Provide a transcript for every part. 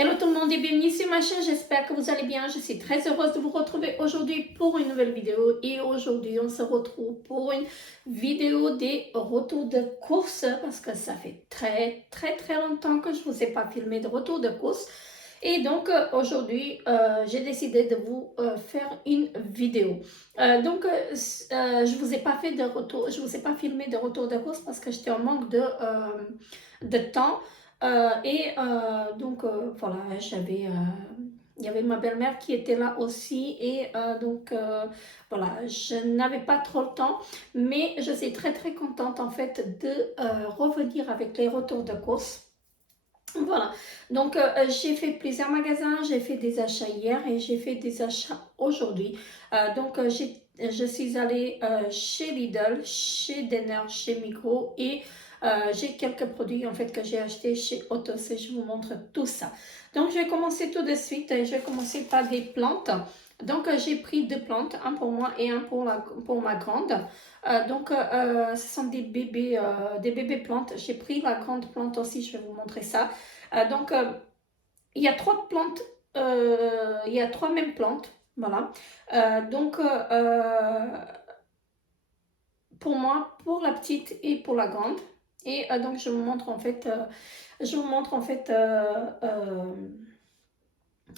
Hello tout le monde et bienvenue sur ma chaîne, j'espère que vous allez bien. Je suis très heureuse de vous retrouver aujourd'hui pour une nouvelle vidéo. Et aujourd'hui, on se retrouve pour une vidéo des retours de course parce que ça fait très longtemps que je ne vous ai pas filmé de retour de course. Et donc aujourd'hui, j'ai décidé de vous faire une vidéo. Je vous ai pas fait de retour, je vous ai pas filmé de retour de course parce que j'étais en manque de temps. Voilà, il y avait ma belle-mère qui était là aussi et voilà, je n'avais pas trop le temps, mais je suis très contente en fait de revenir avec les retours de course. Voilà, donc j'ai fait plusieurs magasins, j'ai fait des achats hier et j'ai fait des achats aujourd'hui. Je suis allée chez Lidl, chez Denner, chez Migros et j'ai quelques produits en fait que j'ai achetés chez Autos et je vous montre tout ça. Donc je vais commencer tout de suite, je vais commencer par des plantes. Donc j'ai pris deux plantes, un pour moi et un pour ma grande. Ce sont des bébés plantes. J'ai pris la grande plante aussi, je vais vous montrer ça. Il y a trois plantes, il y a trois mêmes plantes, voilà. Pour moi, pour la petite et pour la grande. Et donc je vous montre en fait,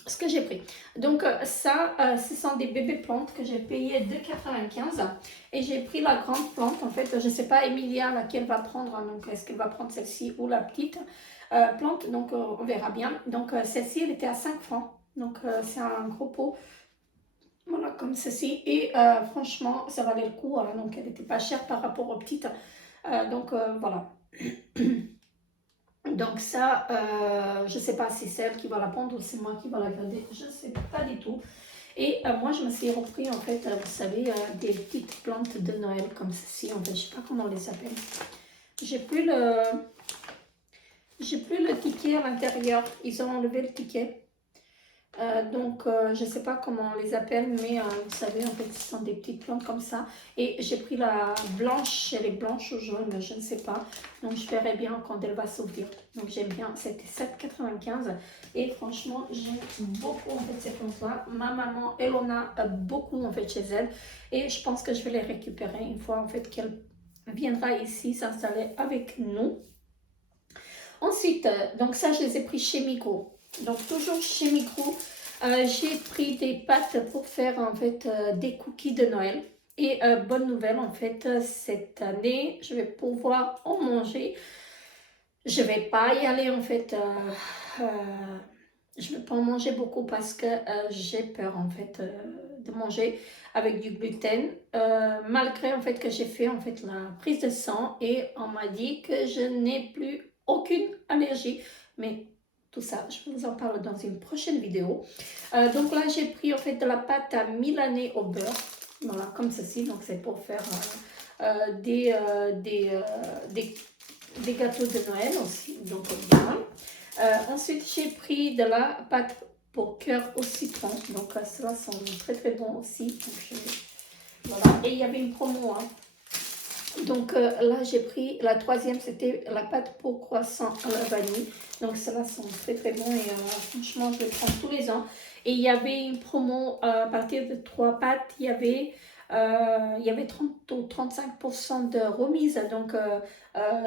ce que j'ai pris. Donc ce sont des bébés plantes que j'ai payé 2,95 et j'ai pris la grande plante. En fait, je ne sais pas Emilia laquelle va prendre, hein, donc est-ce qu'elle va prendre celle-ci ou la petite plante, donc on verra bien. Donc celle-ci, elle était à 5 francs, donc c'est un gros pot, voilà, comme ceci. Et franchement, ça valait le coup, hein, donc elle n'était pas chère par rapport aux petites. Voilà. Donc ça, je ne sais pas si c'est elle qui va la prendre ou c'est moi qui va la garder, je ne sais pas du tout. Et moi, je me suis repris, en fait, vous savez, des petites plantes de Noël comme ceci. En fait, je ne sais pas comment on les appelle. J'ai plus le ticket à l'intérieur. Ils ont enlevé le ticket. Je ne sais pas comment on les appelle, mais vous savez, en fait, ce sont des petites plantes comme ça. Et j'ai pris la blanche, elle est blanche ou jaune, je ne sais pas. Donc, je verrai bien quand elle va s'ouvrir. Donc, j'aime bien, c'était 7,95. Et franchement, j'aime beaucoup, en fait, ces plantes-là. Ma maman, elle en a beaucoup, en fait, chez elle. Et je pense que je vais les récupérer une fois, en fait, qu'elle viendra ici s'installer avec nous. Ensuite, donc ça, je les ai pris chez Migros. Donc, toujours chez Migros, j'ai pris des pâtes pour faire en fait des cookies de Noël. Et bonne nouvelle, en fait, cette année, je vais pouvoir en manger. Je ne vais pas y aller, en fait, je ne vais pas en manger beaucoup parce que j'ai peur, en fait, de manger avec du gluten. Malgré, en fait, que j'ai fait, en fait, la prise de sang et on m'a dit que je n'ai plus aucune allergie. Mais tout ça, je vous en parle dans une prochaine vidéo. Donc là, j'ai pris, en fait, de la pâte à milanais au beurre. Voilà, comme ceci. Donc, c'est pour faire des gâteaux de Noël aussi. Donc, voilà. Ensuite, j'ai pris de la pâte pour cœur au citron. Donc, ceux-là sont très bons aussi. Donc, voilà. Et il y avait une promo. Hein. Donc, là, j'ai pris la troisième, c'était la pâte pour croissant à la vanille. Donc, ceux-là sont très bons et franchement, je les prends tous les ans. Et il y avait une promo à partir de 3 pâtes. Il y avait 30 ou 35% de remise. Donc,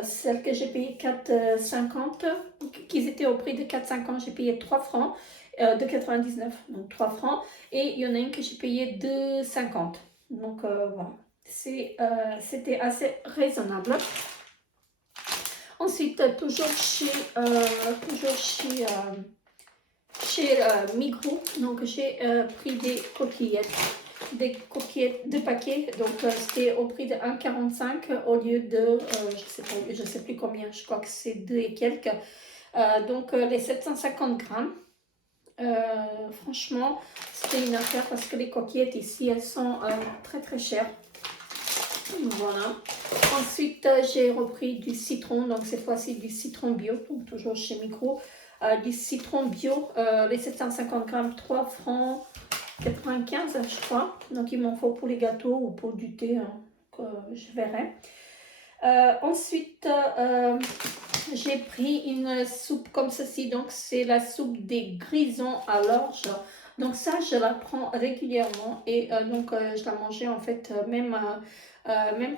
celle que j'ai payé 4,50, qu'ils étaient au prix de 4,50, j'ai payé 3 francs, de 99, donc 3 francs. Et il y en a une que j'ai payé 2,50. Donc, voilà. C'était assez raisonnable. Ensuite, toujours chez Migros, donc j'ai pris des coquillettes de paquets. Donc c'était au prix de 1,45 au lieu de, je sais plus combien, je crois que c'est 2 et quelques. Les 750 grammes. Franchement, c'était une affaire parce que les coquillettes ici, elles sont très chères. Voilà. Ensuite, j'ai repris du citron, donc cette fois-ci du citron bio, donc toujours chez Migros. Du citron bio, les 750 grammes, 3 francs 95, je crois. Donc, il m'en faut pour les gâteaux ou pour du thé, hein, que je verrai. Ensuite, j'ai pris une soupe comme ceci, donc c'est la soupe des grisons à l'orge. Donc ça, je la prends régulièrement et donc je la mangeais en fait même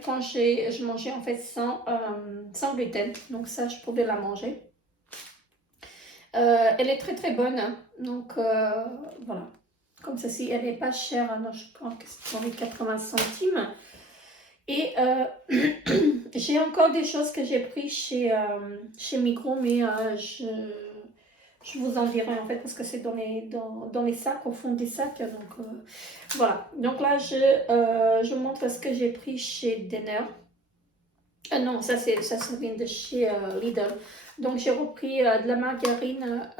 quand je mangeais en fait sans gluten. Donc ça, je pouvais la manger. Elle est très très bonne, hein. Donc voilà, comme ceci, elle n'est pas chère, hein. Donc, je crois que c'est pour les 80 centimes. Et j'ai encore des choses que j'ai pris chez Migros, mais je vous en dirai en fait parce que c'est dans les sacs, au fond des sacs. Donc voilà. Donc là, je vous montre ce que j'ai pris chez Denner. Non, ça vient de chez Lidl. Donc j'ai repris de la margarine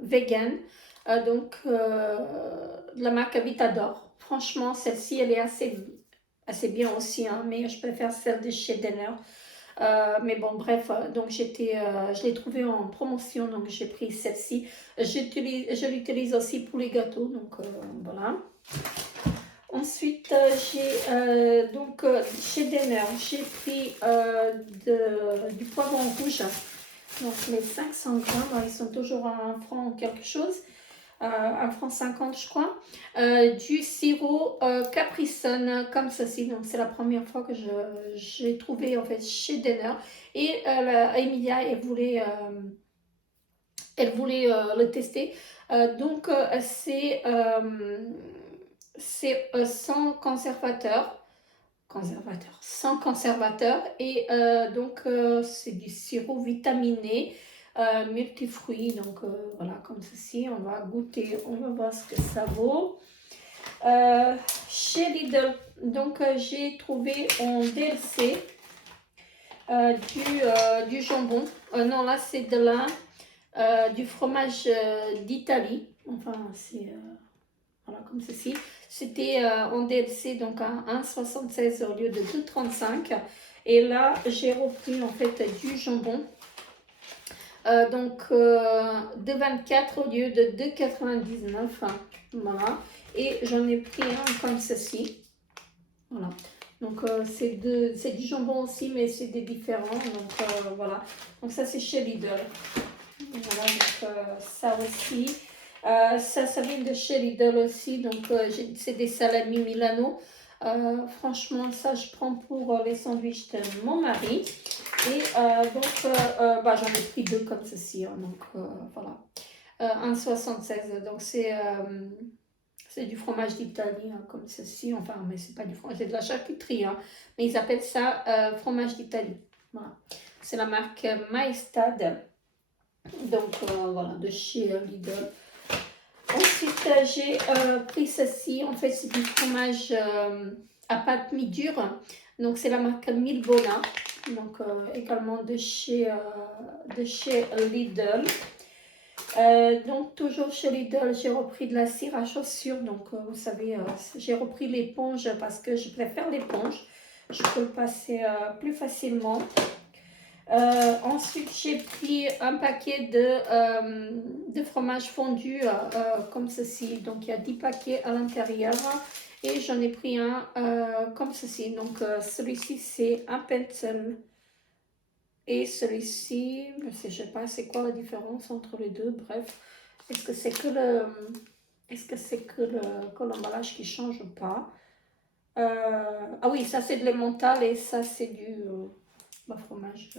vegan, de la marque Vitador. Franchement, celle-ci, elle est assez bien aussi, hein, mais je préfère celle de chez Denner. Mais bon, bref, donc je l'ai trouvée en promotion, donc j'ai pris celle-ci. Je l'utilise aussi pour les gâteaux, donc voilà. Ensuite, chez Denner, j'ai pris du poivron rouge. Donc les 500 grammes, ils sont toujours à 1 franc quelque chose. 1 franc 50 je crois, du sirop Capri Sun comme ceci. Donc c'est la première fois que j'ai trouvé en fait chez Denner et Emilia elle voulait le tester. C'est sans sans conservateur et c'est du sirop vitaminé multifruits, donc voilà, comme ceci. On va goûter, on va voir ce que ça vaut. Chez Lidl, donc j'ai trouvé en DLC du jambon. Non, là c'est du fromage d'Italie. Enfin, c'est voilà, comme ceci. C'était en DLC, donc à 1,76 au lieu de 2,35. Et là, j'ai repris en fait du jambon. De 24 au lieu de 2,99. Voilà. Et j'en ai pris un comme ceci. Voilà. Donc c'est du jambon aussi, mais c'est des différents. Donc voilà. Donc ça c'est chez Lidl. Voilà, donc ça aussi. Ça vient de chez Lidl aussi. Donc c'est des salami Milano. Franchement, ça je prends pour les sandwichs de mon mari. Et j'en ai pris 2 comme ceci. Hein, donc voilà. 1,76. Donc c'est du fromage d'Italie, hein, comme ceci. Enfin, mais c'est pas du fromage, c'est de la charcuterie. Hein, mais ils appellent ça fromage d'Italie. Voilà. C'est la marque Maestad. Donc voilà, de chez Lidl. Ensuite, j'ai pris ceci. En fait, c'est du fromage à pâte mi-dure. Donc, c'est la marque Milbona. Donc, également de chez Lidl. Donc, toujours chez Lidl, j'ai repris de la cire à chaussures. Donc, vous savez, j'ai repris l'éponge parce que je préfère l'éponge. Je peux le passer plus facilement. Ensuite, j'ai pris un paquet de fromage fondu comme ceci. Donc, il y a 10 paquets à l'intérieur. Et j'en ai pris un comme ceci. Donc, celui-ci, c'est un Petzl. Et celui-ci, je ne sais pas c'est quoi la différence entre les deux. Bref, est-ce que c'est que l'emballage qui ne change pas? Ah oui, ça, c'est de l'emmental et ça, c'est du fromage.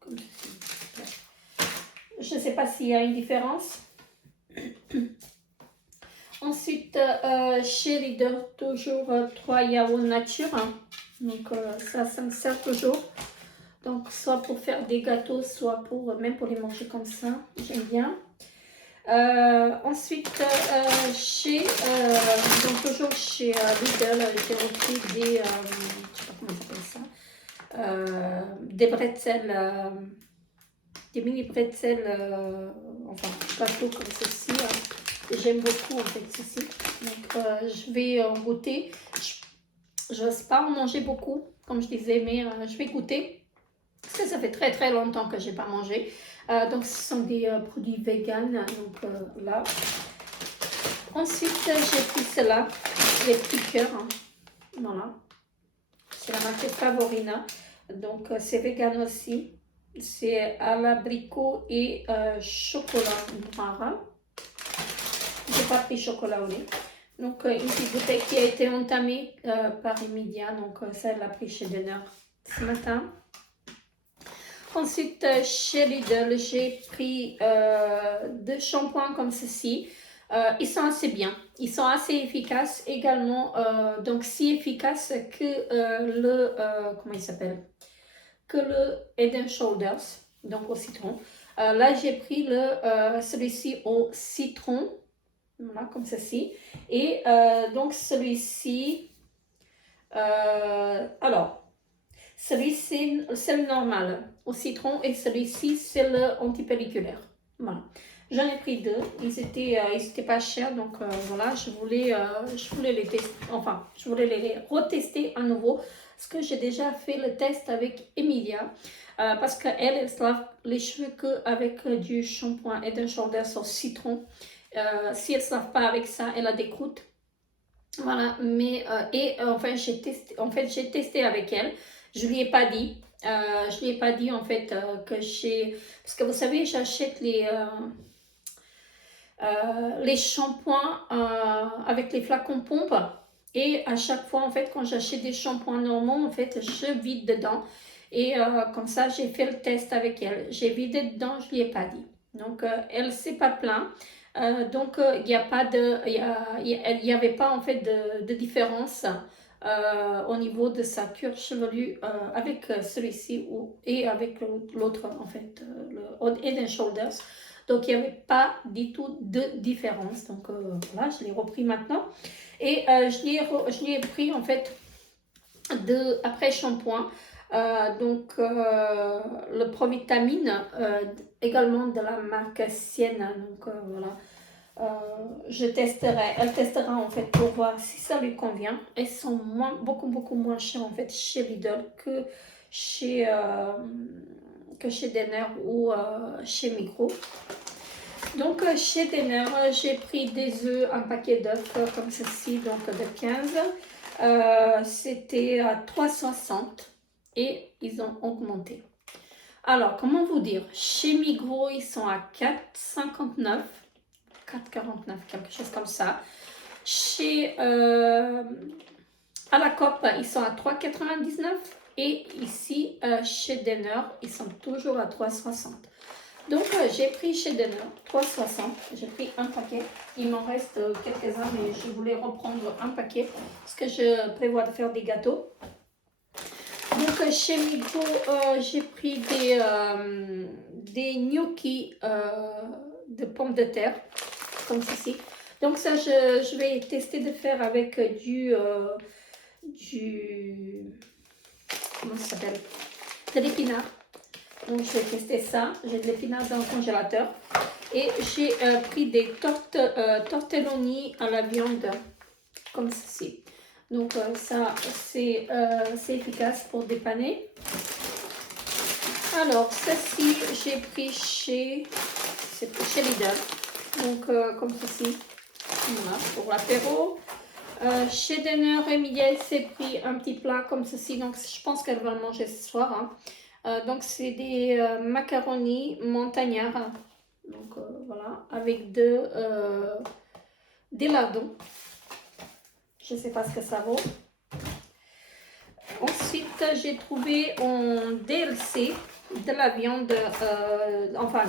Comme ceci. Je ne sais pas s'il y a une différence. Ensuite, chez Lidl, toujours 3 yaourts nature. Donc, ça me sert toujours. Donc, soit pour faire des gâteaux, soit même pour les manger comme ça. J'aime bien. Ensuite, toujours chez Lidl, j'ai repris je ne sais pas comment ça s'appelle ça, des bretzels. Des mini bretzels, gâteaux comme ceci. J'aime beaucoup en fait ceci. Donc je vais en goûter. Je n'ose pas en manger beaucoup, comme je disais, mais je vais goûter. Parce que ça fait très très longtemps que je n'ai pas mangé. Donc ce sont des produits vegan. Donc là. Ensuite, j'ai pris cela, les petits cœurs. Hein. Voilà. C'est la marque Favorina. Donc c'est vegan aussi. C'est à l'abricot et chocolat noir. J'ai pas pris chocolat au lait. Donc une petite bouteille qui a été entamée par Emilia. Donc ça, elle l'a pris chez Denner ce matin. Ensuite, chez Lidl, j'ai pris deux shampoings comme ceci. Ils sont assez bien, ils sont assez efficaces également, donc si efficaces que comment il s'appelle, que le Head & Shoulders, donc au citron. Là, j'ai pris celui-ci au citron, voilà, comme ceci. Et donc celui-ci, alors, celui-ci, c'est le normal au citron et celui-ci, c'est le antipelliculaire. Voilà. J'en ai pris deux, ils étaient pas chers, donc voilà, je voulais les tester, enfin, je voulais les retester à nouveau, parce que j'ai déjà fait le test avec Emilia, parce qu'elle, elle se lave les cheveux qu'avec du shampoing Head & Shoulders au citron. Si elle ne se lave pas avec ça, elle a des croûtes. Voilà, mais enfin j'ai testé avec elle. Je lui ai pas dit. Je lui ai pas dit en fait que j'ai, parce que vous savez, j'achète les shampoings avec les flacons pompe, et à chaque fois en fait quand j'achète des shampoings normaux en fait je vide dedans, et comme ça j'ai fait le test avec elle, j'ai vidé dedans, je lui ai pas dit, donc elle s'est pas plaint. Donc il n'y a pas de, il y avait pas en fait de différence au niveau de sa cure chevelue avec celui-ci et avec l'autre en fait, le Head & Shoulders. Donc il n'y avait pas du tout de différence. Donc voilà, je l'ai repris maintenant. Et je l'ai pris en fait après shampoing. Donc le Provitamine, également de la marque Sienne. Donc voilà. Elle testera en fait pour voir si ça lui convient. Elles sont beaucoup moins chères en fait chez Lidl que chez Denner ou chez Migros. Donc chez Denner, j'ai pris des œufs, un paquet d'œufs comme ceci, donc de 15. C'était à 3,60 et ils ont augmenté. Alors, comment vous dire, chez Migros, ils sont à 4,59, 4,49, quelque chose comme ça. À la COP, ils sont à 3,99 et ici, chez Denner, ils sont toujours à 3,60. Donc, j'ai pris chez Denner 3,60. J'ai pris un paquet. Il m'en reste quelques-uns, mais je voulais reprendre un paquet parce que je prévois de faire des gâteaux. Donc, chez Migros, j'ai pris des gnocchis de pommes de terre, comme ceci. Donc, ça, je vais tester de faire avec comment ça s'appelle? De l'épinard. Donc je vais tester ça. J'ai de l'épinard dans le congélateur. Et j'ai pris des tortelloni à la viande, comme ceci. Donc ça, c'est efficace pour dépanner. Alors, ceci, j'ai pris chez Lidl. Donc comme ceci. Voilà, pour l'apéro. Chez Denner, Emilia s'est pris un petit plat comme ceci. Donc je pense qu'elle va le manger ce soir. Hein. Donc c'est des macaronis montagnards, donc voilà, avec des lardons. Je ne sais pas ce que ça vaut. Ensuite, j'ai trouvé en DLC de la viande, enfin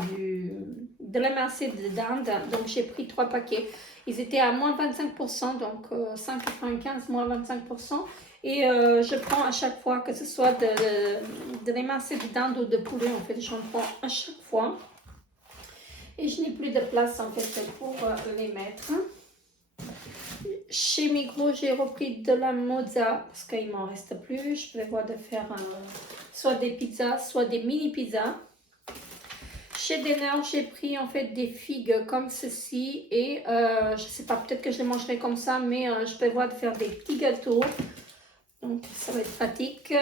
de la MRC de dinde. Donc j'ai pris 3 paquets. Ils étaient à moins 25%, donc 5,95 moins 25%. Et je prends à chaque fois, que ce soit de l'émincé de dinde ou de poulet, en fait, j'en prends à chaque fois. Et je n'ai plus de place, en fait, pour les mettre. Chez Migros, j'ai repris de la mozza, parce qu'il ne m'en reste plus. Je prévois de faire soit des pizzas, soit des mini pizzas. Chez Denner, j'ai pris en fait des figues comme ceci. Et je ne sais pas, peut-être que je les mangerai comme ça, mais je prévois de faire des petits gâteaux. Donc ça va être pratique.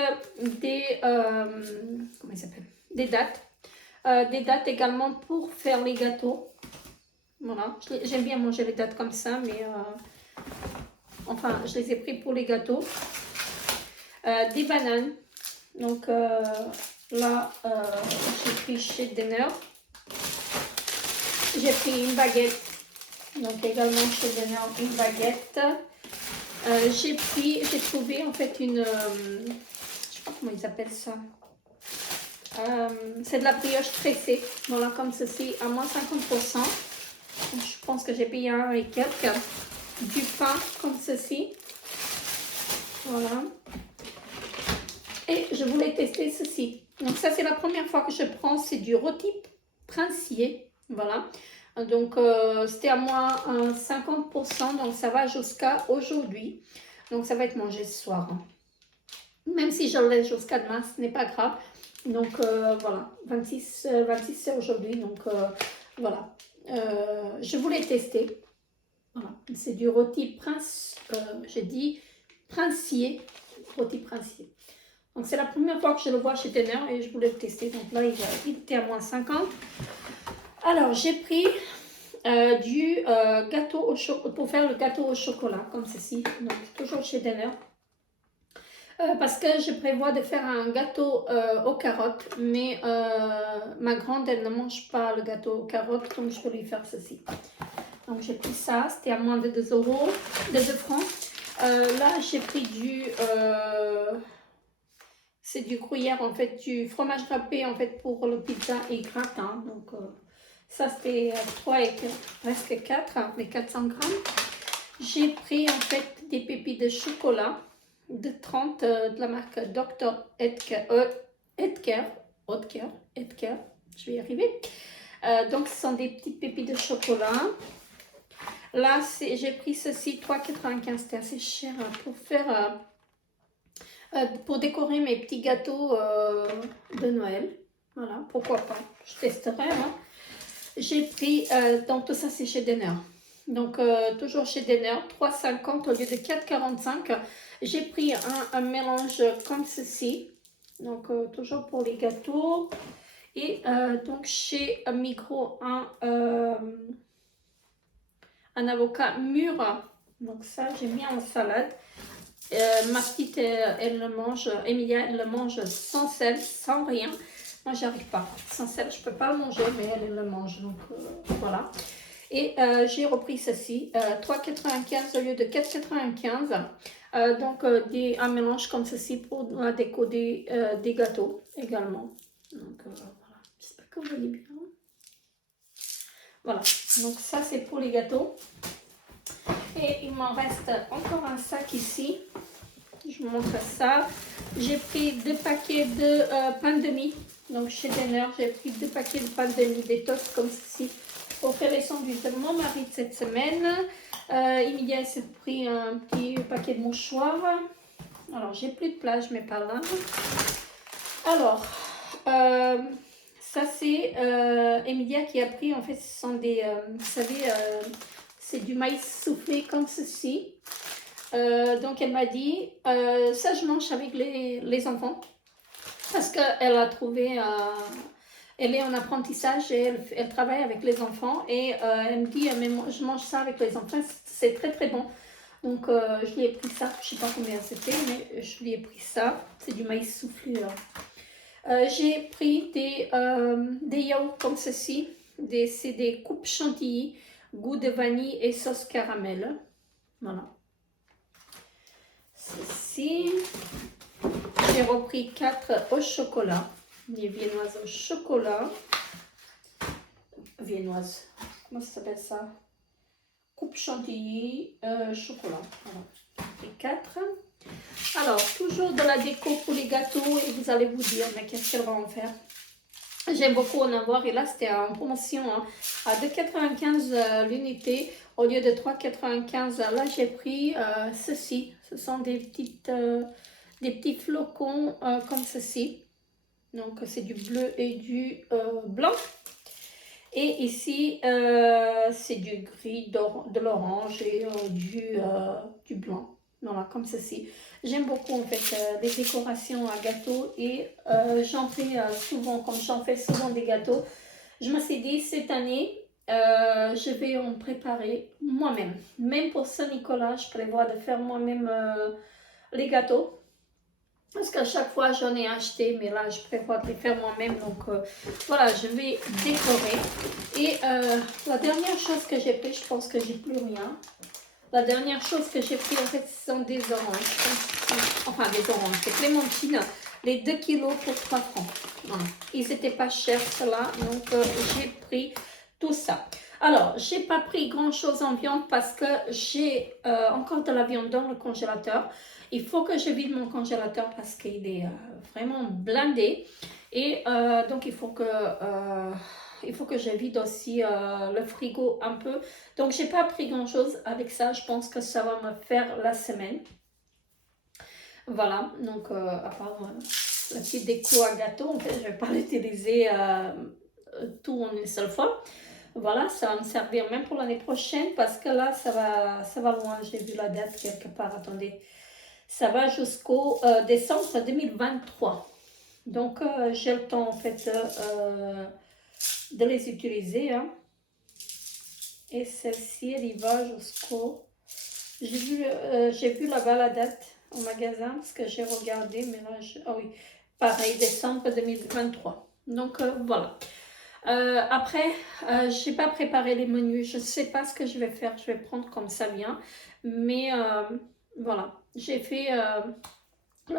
Comment il s'appelle? Des dattes. Des dattes également pour faire les gâteaux. Voilà, j'aime bien manger les dattes comme ça, mais enfin je les ai pris pour les gâteaux. Des bananes. Donc Là, j'ai pris chez Denner. J'ai pris une baguette. Donc également chez Denner, une baguette. J'ai trouvé en fait une, je sais pas comment ils appellent ça. C'est de la brioche tressée. Voilà, comme ceci, à moins 50%. Je pense que j'ai payé un et quelques. Du pain comme ceci. Voilà. Et je voulais tester ceci. Donc ça, c'est la première fois que je prends. C'est du rôti princier. Voilà. Donc c'était à moins 50%. Donc ça va jusqu'à aujourd'hui. Donc ça va être mangé ce soir. Même si je le laisse jusqu'à demain, ce n'est pas grave. Donc voilà. 26 c'est aujourd'hui. Donc voilà. Je voulais tester. Voilà. C'est du rôti j'ai dit princier. Rôti princier. Donc c'est la première fois que je le vois chez Denner et je voulais le tester. Donc là, il était à moins 50. Alors j'ai pris du gâteau au chocolat pour faire le gâteau au chocolat comme ceci. Donc toujours chez Denner. Parce que je prévois de faire un gâteau aux carottes, mais ma grande, elle ne mange pas le gâteau aux carottes, donc je peux lui faire ceci. Donc j'ai pris ça, c'était à moins de 2 euros, de 2 francs. Là j'ai pris c'est du gruyère en fait, du fromage râpé en fait pour le pizza et gratin. Donc ça c'était 3 et presque 4, les 400 grammes. J'ai pris en fait des pépites de chocolat de 30 de la marque Dr. Edker, je vais y arriver. Donc ce sont des petites pépites de chocolat. Là j'ai pris ceci 3,95, c'était assez cher pour faire pour décorer mes petits gâteaux de Noël. Voilà, pourquoi pas, je testerai. Hein. J'ai pris, donc tout ça c'est chez Denner. Donc toujours chez Denner, 3,50 au lieu de 4,45. J'ai pris un mélange comme ceci. Donc toujours pour les gâteaux. Et donc chez Migros, un avocat mûr. Donc ça j'ai mis en salade. Ma petite, elle le mange, Emilia, elle le mange sans sel, sans rien. Moi, j'arrive pas. Sans sel, je peux pas le manger, mais elle le mange. Donc, voilà. Et j'ai repris ceci, 3,95 au lieu de 4,95. Donc, un mélange comme ceci pour la déco des gâteaux également. Donc, voilà. J'espère que vous voyez bien. Voilà. Donc, ça, c'est pour les gâteaux. Et il m'en reste encore un sac ici. Je vous montre ça. J'ai pris 2 paquets de pain de mie. Donc chez Denner, j'ai pris 2 paquets de pain de mie détox comme ceci pour faire les sandwichs de mon mari de cette semaine. Emilia s'est pris un petit paquet de mouchoirs. Alors j'ai plus de place, je mets pas là. Alors, ça c'est Emilia qui a pris, en fait ce sont des, vous savez, c'est du maïs soufflé comme ceci. Donc elle m'a dit, ça je mange avec les enfants. Parce qu'elle a trouvé, elle est en apprentissage et elle travaille avec les enfants. Et elle me dit, mais moi, je mange ça avec les enfants, c'est très très bon. Donc je lui ai pris ça, je ne sais pas combien c'était, mais je lui ai pris ça. C'est du maïs soufflé. J'ai pris des yaourts comme ceci. C'est des coupes chantilly, goût de vanille et sauce caramel. Voilà. Ceci. J'ai repris 4 au chocolat. Les viennoises au chocolat. Viennoises. Comment ça s'appelle ça? Coupe chantilly, chocolat. Voilà. Les 4. Alors, toujours de la déco pour les gâteaux. Et vous allez vous dire, mais qu'est-ce qu'elle va en faire? J'aime beaucoup en avoir. Et là, c'était en promotion hein, à 2,95 l'unité. Au lieu de 3,95. Là, j'ai pris ceci. Ce sont des petits flocons comme ceci. Donc, c'est du bleu et du blanc. Et ici, c'est du gris, de l'orange et du blanc. Voilà, comme ceci. J'aime beaucoup en fait les décorations à gâteaux et j'en fais souvent, comme j'en fais souvent des gâteaux. Je me suis dit, cette année, je vais en préparer moi-même. Même pour Saint-Nicolas, je prévois de faire moi-même les gâteaux. parce qu'à chaque fois j'en ai acheté, mais là je prévois de les faire moi-même. Donc voilà, je vais décorer. Et la dernière chose que j'ai pris, je pense que j'ai plus rien. La dernière chose que j'ai pris en fait, ce sont des oranges. Enfin des oranges, des clémentines. Les 2 kilos pour 3 francs. Voilà. Ils n'étaient pas chers ceux-là, donc j'ai pris tout ça. Alors, j'ai pas pris grand chose en viande parce que j'ai encore de la viande dans le congélateur. Il faut que je vide mon congélateur parce qu'il est vraiment blindé. Et donc, il faut que je vide aussi le frigo un peu. Donc, j'ai pas pris grand chose avec ça. Je pense que ça va me faire la semaine. Voilà, donc à part la petite déco à gâteau, en fait, je ne vais pas l'utiliser tout en une seule fois. Voilà, ça va me servir même pour l'année prochaine parce que là, ça va loin. J'ai vu la date quelque part. Attendez, ça va jusqu'au décembre 2023. Donc, j'ai le temps en fait de les utiliser. Hein. Et celle-ci, elle y va jusqu'au... J'ai vu là-bas la date au magasin parce que j'ai regardé, mais là, ah oui, pareil, décembre 2023. Donc, voilà. Après, je n'ai pas préparé les menus. Je ne sais pas ce que je vais faire. Je vais prendre comme ça vient. Mais voilà, j'ai fait... là,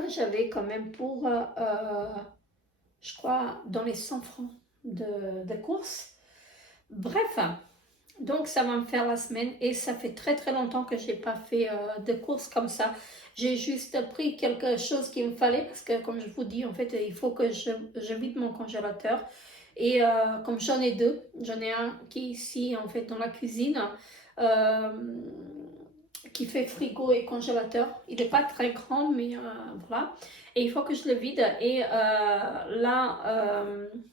j'avais quand même pour, je crois, dans les 100 francs de courses. Bref, donc ça va me faire la semaine et ça fait très très longtemps que j'ai pas fait de courses comme ça. J'ai juste pris quelque chose qu'il me fallait parce que comme je vous dis en fait il faut que je vide mon congélateur et comme j'en ai deux, j'en ai un qui est ici en fait dans la cuisine euh, qui fait frigo et congélateur. Il n'est pas très grand mais voilà et il faut que je le vide et là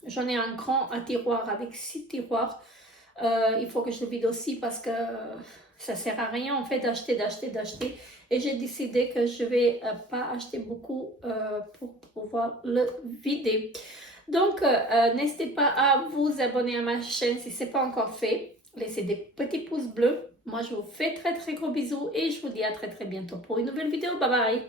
j'en ai un grand à tiroir avec 6 tiroirs. Il faut que je le vide aussi parce que ça sert à rien en fait d'acheter. Et j'ai décidé que je vais pas acheter beaucoup pour pouvoir le vider. Donc, n'hésitez pas à vous abonner à ma chaîne si ce n'est pas encore fait. Laissez des petits pouces bleus. Moi, je vous fais très très gros bisous et je vous dis à très très bientôt pour une nouvelle vidéo. Bye bye!